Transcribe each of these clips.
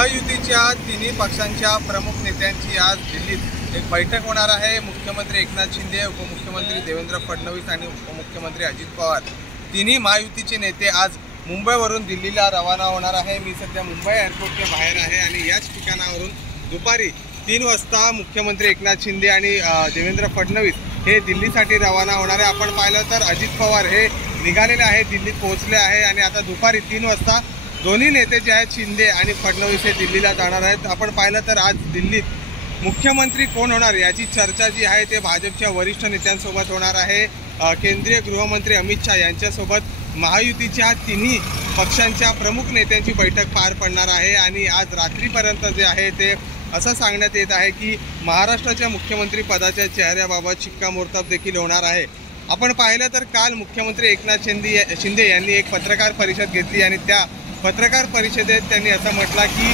महायुतीच्या तिन्ही पक्षांच्या प्रमुख नेत्यांची आज दिल्लीत एक बैठक होणार आहे। मुख्यमंत्री एकनाथ शिंदे, उपमुख्यमंत्री देवेंद्र फडणवीस आणि उपमुख्यमंत्री अजित पवार तिन्ही महायुतीचे नेते आज मुंबईवरून दिल्लीला रवाना होणार आहे। मी सध्या मुंबई एअरपोर्टच्या बाहेर आहे आणि याच ठिकाणावरून दुपारी 3 वाजता मुख्यमंत्री एकनाथ शिंदे आणि देवेंद्र फडणवीस हे दिल्लीसाठी रवाना होणार आहे। आपण पाहिलं तर अजित पवार हे निघालेले आहेत, दिल्लीत पोहोचले आहे आणि आता दुपारी 3 वाजता दोन्ही नेते जे आहेत शिंदे आणि फडणवीस हे दिल्लीला जाणार आहेत। आपण पाहिलं तर आज दिल्लीत मुख्यमंत्री कोण होणार याची चर्चा जी आहे ते भाजपच्या वरिष्ठ नेत्यांसोबत होणार आहे। केंद्रीय गृहमंत्री अमित शाह यांच्यासोबत महायुतीच्या तिन्ही पक्षांच्या प्रमुख नेत्यांची बैठक पार पडणार आहे आणि आज रात्रीपर्यंत जे आहे ते असं सांगण्यात येत आहे की महाराष्ट्राच्या मुख्यमंत्री पदाच्या चेहऱ्याबाबत शिक्कामोर्तब देखील होणार आहे। आपण पाहिलं तर काल मुख्यमंत्री एकनाथ शिंदे यांनी एक पत्रकार परिषद घेतली आणि त्या पत्रकार परिषदेत त्यांनी असं म्हटलं की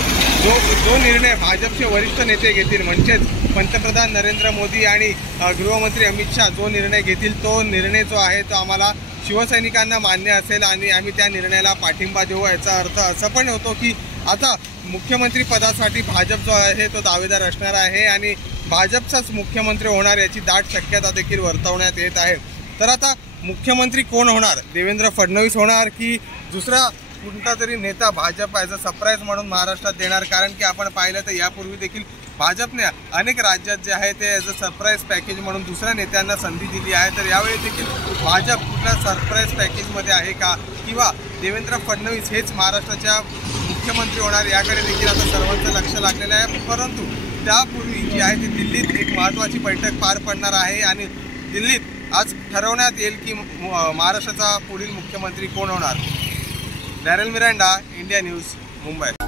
जो निर्णय भाजपचे वरिष्ठ नेते घेतील म्हणजेच पंतप्रधान नरेंद्र मोदी आणि गृहमंत्री अमित शाह जो निर्णय घेतील तो निर्णय जो आहे तो आम्हाला शिवसैनिकांना मान्य असेल आणि आम्ही त्या निर्णयाला पाठिंबा देऊ। याचा अर्थ असं पण होतो की आता मुख्यमंत्री पदासाठी भाजप जो आहे तो दावेदार असणार आहे आणि भाजपचाच मुख्यमंत्री होणार याची दाट शक्यता देखील वर्तवण्यात येत आहे। तर आता मुख्यमंत्री कोण होणार, देवेंद्र फडणवीस होणार की दुसरा कोणता तरी नेता भाजप ॲज अ सरप्राईज म्हणून महाराष्ट्रात देणार? कारण की आपण पाहिलं तर यापूर्वी देखील भाजपने अनेक राज्यात जे आहे ते ॲज अ सरप्राईज पॅकेज म्हणून दुसऱ्या नेत्यांना संधी दिली आहे। तर यावेळी देखील भाजप कुठल्या सरप्राईज पॅकेजमध्ये आहे का किंवा देवेंद्र फडणवीस हेच महाराष्ट्राच्या मुख्यमंत्री होणार याकडे देखील आता सर्वांचं लक्ष लागलेलं आहे। परंतु त्यापूर्वी जी आहे ती दिल्लीत एक महत्त्वाची बैठक पार पडणार आहे आणि दिल्लीत आज ठरवण्यात येईल की महाराष्ट्राचा पुढील मुख्यमंत्री कोण होणार। Darrell Miranda, India news, Mumbai.